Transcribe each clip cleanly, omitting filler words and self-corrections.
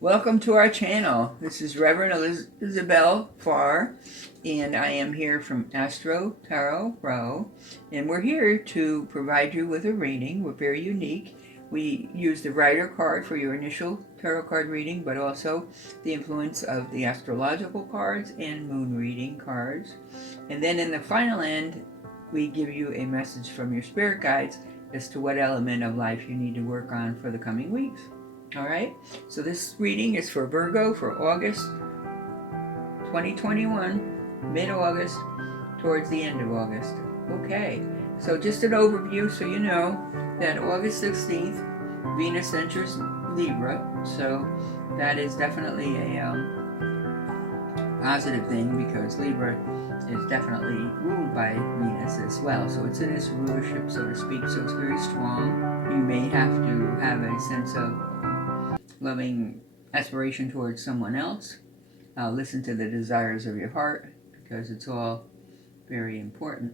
Welcome to our channel. This is Reverend Isabella Farr, and I am here from AstroTarot.pro, and we're here to provide you with a reading. We're very unique. We use the Rider card for your initial tarot card reading, but also the influence of the astrological cards and moon reading cards. And then in the final end, we give you a message from your spirit guides as to what element of life you need to work on for the coming weeks. All right, so this reading is for Virgo for August 2021, mid-August, towards the end of August. Okay, so just an overview so you know that August 16th, Venus enters Libra, so that is definitely a positive thing because Libra is definitely ruled by Venus as well. So it's in its rulership, so to speak, so it's very strong. You may have to have a sense of loving aspiration towards someone else. Listen to the desires of your heart because it's all very important.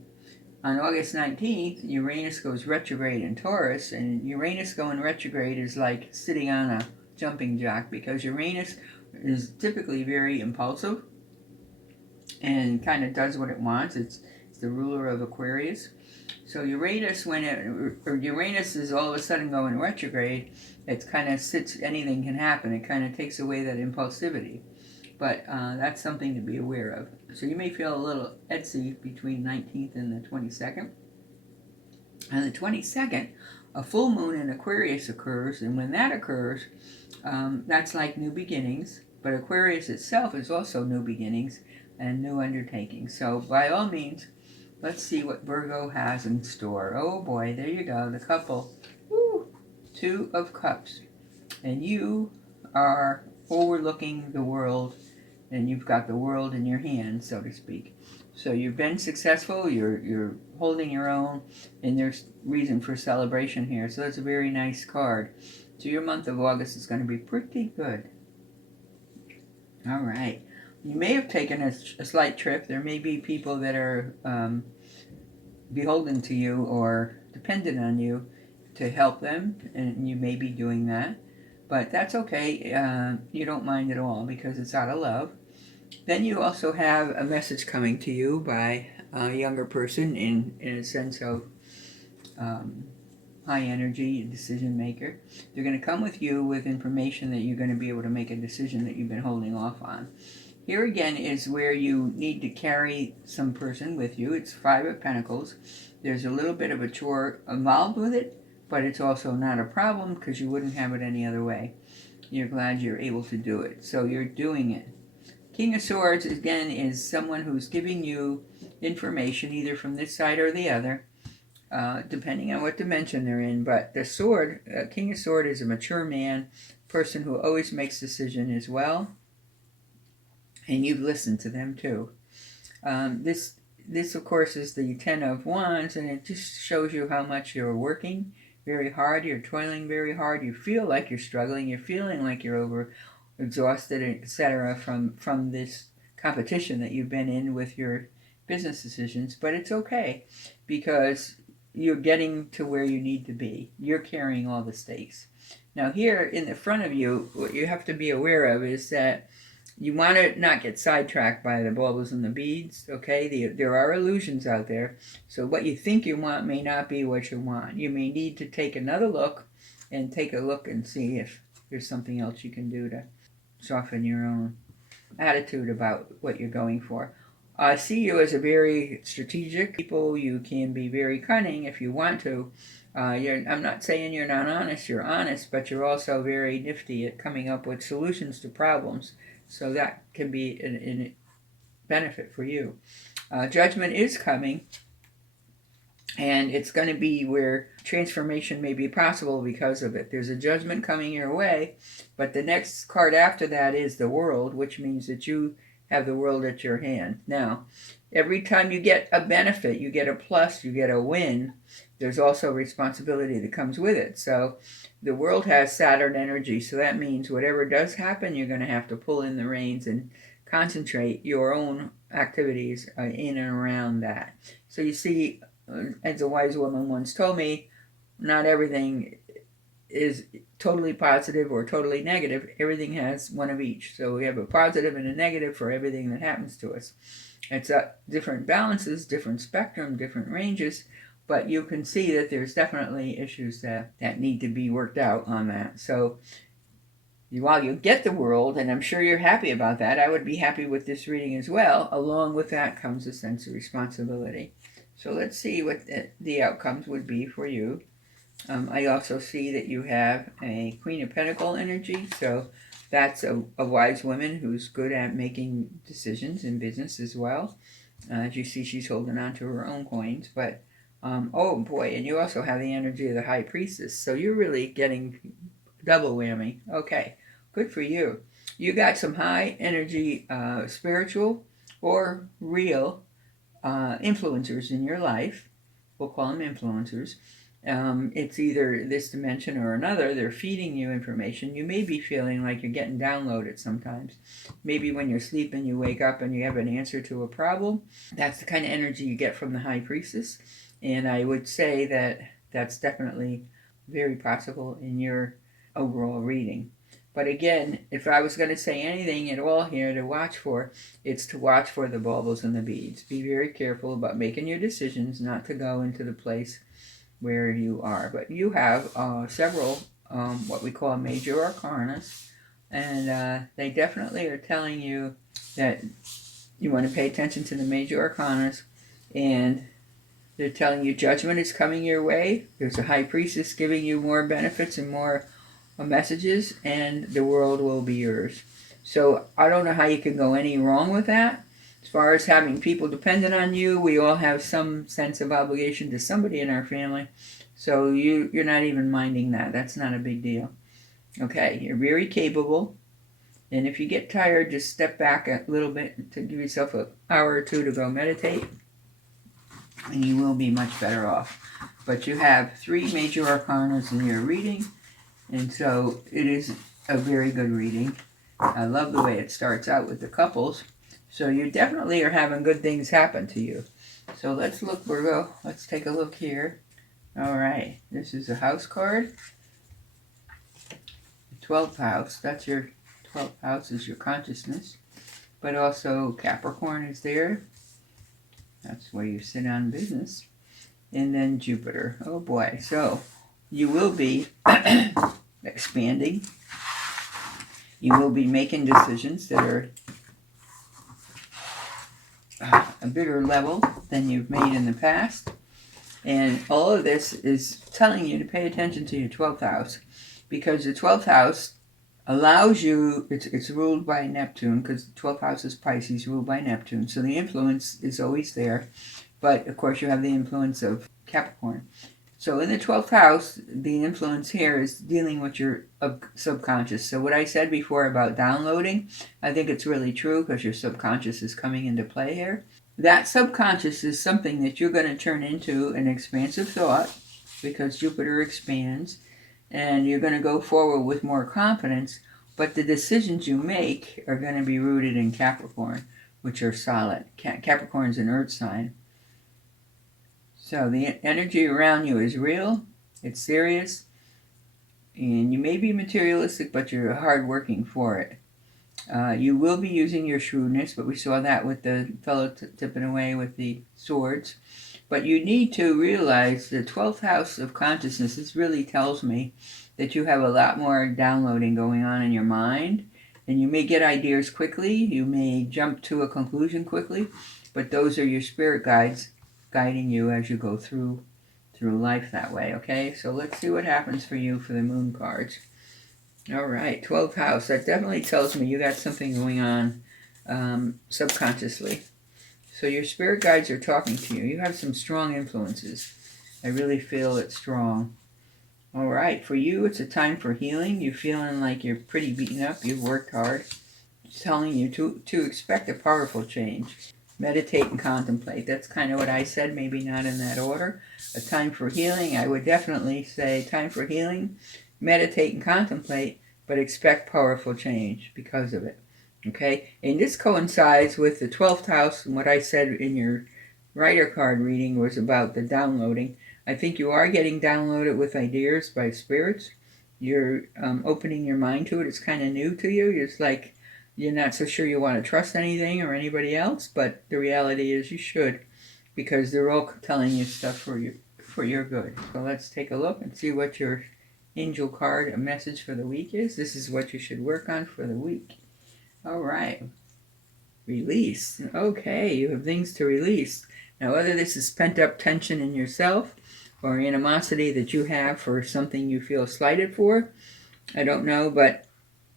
On August 19th, Uranus goes retrograde in Taurus, and Uranus going retrograde is like sitting on a jumping jack because Uranus is typically very impulsive and kind of does what it wants. It's the ruler of Aquarius. So Uranus, Uranus is all of a sudden going retrograde, it kind of sits, anything can happen. It kind of takes away that impulsivity. But that's something to be aware of. So you may feel a little etsy between 19th and the 22nd. On the 22nd, a full moon in Aquarius occurs, and when that occurs, that's like new beginnings. But Aquarius itself is also new beginnings and new undertakings. So by all means, let's see what Virgo has in store. Oh boy, there you go, the couple. Woo! Two of Cups. And you are overlooking the world, and you've got the world in your hand, so to speak. So you've been successful, you're holding your own, and there's reason for celebration here. So that's a very nice card. So your month of August is going to be pretty good. All right. You may have taken a slight trip. There may be people that are beholden to you or dependent on you to help them, and you may be doing that. But that's okay. You don't mind at all because it's out of love. Then you also have a message coming to you by a younger person in a sense of high energy decision maker. They're going to come with you with information that you're going to be able to make a decision that you've been holding off on. Here again is where you need to carry some person with you. It's Five of Pentacles. There's a little bit of a chore involved with it, but it's also not a problem because you wouldn't have it any other way. You're glad you're able to do it, so you're doing it. King of Swords, again, is someone who's giving you information either from this side or the other, depending on what dimension they're in. But the sword, King of Swords is a mature man, person who always makes decisions as well. And you've listened to them too. This of course is the Ten of Wands, and it just shows you how much you're working very hard, you're toiling very hard, you feel like you're struggling, you're feeling like you're over exhausted, etc. from this competition that you've been in with your business decisions. But it's okay because you're getting to where you need to be. You're carrying all the stakes. Now here in the front of you, what you have to be aware of is that you want to not get sidetracked by the baubles and the beads, okay? There are illusions out there. So what you think you want may not be what you want. You may need to take another look and take a look and see if there's something else you can do to soften your own attitude about what you're going for. I see you as a very strategic people. You can be very cunning if you want to. I'm not saying you're not honest. You're honest, but you're also very nifty at coming up with solutions to problems. So that can be a benefit for you. Judgment is coming, and it's going to be where transformation may be possible because of it. There's a judgment coming your way, but the next card after that is the World, which means that you have the world at your hand. Now, every time you get a benefit, you get a plus, you get a win, there's also responsibility that comes with it. So the world has Saturn energy, so that means whatever does happen, you're going to have to pull in the reins and concentrate your own activities in and around that. So you see, as a wise woman once told me, not everything is totally positive or totally negative. Everything has one of each. So we have a positive and a negative for everything that happens to us. It's different balances, different spectrum, different ranges, but you can see that there's definitely issues that need to be worked out on that. So while you get the world, and I'm sure you're happy about that, I would be happy with this reading as well. Along with that comes a sense of responsibility. So let's see what the outcomes would be for you. I also see that you have a Queen of Pentacles energy, so that's a wise woman who's good at making decisions in business as well. As you see, she's holding on to her own coins, but oh boy, and you also have the energy of the High Priestess, so you're really getting double whammy. Okay, good for you. You got some high energy spiritual or real influencers in your life. We'll call them influencers. It's either this dimension or another. They're feeding you information. You may be feeling like you're getting downloaded sometimes. Maybe when you're sleeping, you wake up and you have an answer to a problem. That's the kind of energy you get from the High Priestess. And I would say that that's definitely very possible in your overall reading. But again, if I was going to say anything at all here to watch for, it's to watch for the baubles and the beads. Be very careful about making your decisions, not to go into the place where you are. But you have several what we call major arcanas, and they definitely are telling you that you want to pay attention to the major arcanas, and they're telling you judgment is coming your way. There's a High Priestess giving you more benefits and more messages, and the world will be yours. So I don't know how you can go any wrong with that. As far as having people dependent on you, we all have some sense of obligation to somebody in our family. So you're not even minding that. That's not a big deal. Okay, you're very capable. And if you get tired, just step back a little bit to give yourself an hour or two to go meditate, and you will be much better off. But you have 3 major arcanas in your reading, and so it is a very good reading. I love the way it starts out with the couples. So you definitely are having good things happen to you. So let's look, Virgo. Let's take a look here. All right. This is a house card. The 12th house. That's your 12th house is your consciousness. But also Capricorn is there. That's where you sit on business. And then Jupiter. Oh boy. So you will be expanding. You will be making decisions that are a bigger level than you've made in the past. And all of this is telling you to pay attention to your 12th house, because the 12th house allows you, it's ruled by Neptune, because the 12th house is Pisces, ruled by Neptune. So the influence is always there. But of course you have the influence of Capricorn. So in the 12th house, the influence here is dealing with your subconscious. So what I said before about downloading, I think it's really true, because your subconscious is coming into play here. That subconscious is something that you're going to turn into an expansive thought, because Jupiter expands, and you're going to go forward with more confidence, but the decisions you make are going to be rooted in Capricorn, which are solid. Capricorn's an earth sign. So the energy around you is real, it's serious, and you may be materialistic, but you're hard working for it. You will be using your shrewdness, but we saw that with the fellow tipping away with the swords. But you need to realize the 12th house of consciousness, this really tells me that you have a lot more downloading going on in your mind, and you may get ideas quickly, you may jump to a conclusion quickly, but those are your spirit guides guiding you as you go through life that way, okay? So let's see what happens for you for the moon cards. All right, 12th house. That definitely tells me you got something going on subconsciously. So your spirit guides are talking to you. You have some strong influences. I really feel it's strong. All right, for you, it's a time for healing. You're feeling like you're pretty beaten up. You've worked hard. It's telling you to expect a powerful change. Meditate and contemplate. That's kind of what I said, maybe not in that order. A time for healing, I would definitely say time for healing. Meditate and contemplate, but expect powerful change because of it. Okay? And this coincides with the 12th house, and what I said in your Rider card reading was about the downloading. I think you are getting downloaded with ideas by spirits, you're opening your mind to it. It's kind of new to you. It's like you're not so sure you want to trust anything or anybody else, but the reality is you should, because they're all telling you stuff for your good. So let's take a look and see what your angel card, a message for the week is. This is what you should work on for the week. All right. Release. Okay, you have things to release. Now, whether this is pent-up tension in yourself or animosity that you have for something you feel slighted for, I don't know, but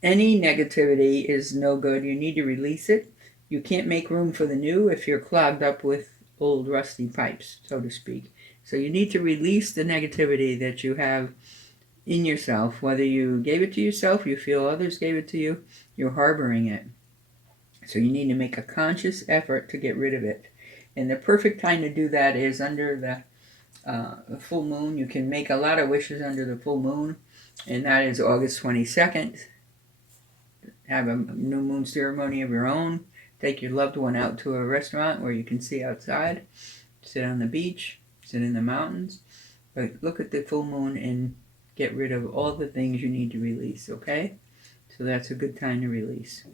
any negativity is no good. You need to release it. You can't make room for the new if you're clogged up with old rusty pipes, so to speak. So you need to release the negativity that you have in yourself. Whether you gave it to yourself, you feel others gave it to you, you're harboring it. So you need to make a conscious effort to get rid of it. And the perfect time to do that is under the full moon. You can make a lot of wishes under the full moon, and that is August 22nd. Have a new moon ceremony of your own. Take your loved one out to a restaurant where you can see outside. Sit on the beach, sit in the mountains. But look at the full moon and get rid of all the things you need to release, okay? So that's a good time to release.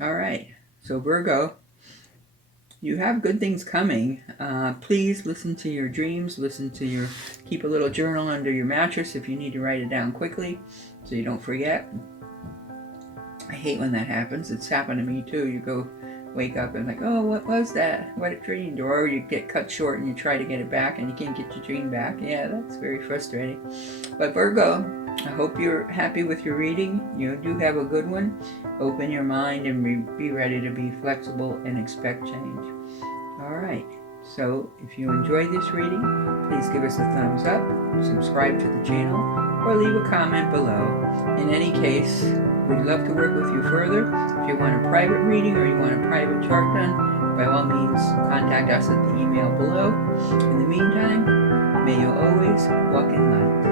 All right, so Virgo, you have good things coming. Please listen to your dreams, keep a little journal under your mattress if you need to write it down quickly so you don't forget. I hate when that happens. It's happened to me too. You wake up and like, oh, what was that? What a dream. Or you get cut short and you try to get it back and you can't get your dream back. Yeah, that's very frustrating. But Virgo, I hope you're happy with your reading. You do have a good one. Open your mind and be ready to be flexible and expect change. All right. So if you enjoyed this reading, please give us a thumbs up, subscribe to the channel, or leave a comment below. In any case, we'd love to work with you further. If you want a private reading or you want a private chart done, by all means, contact us at the email below. In the meantime, may you always walk in light.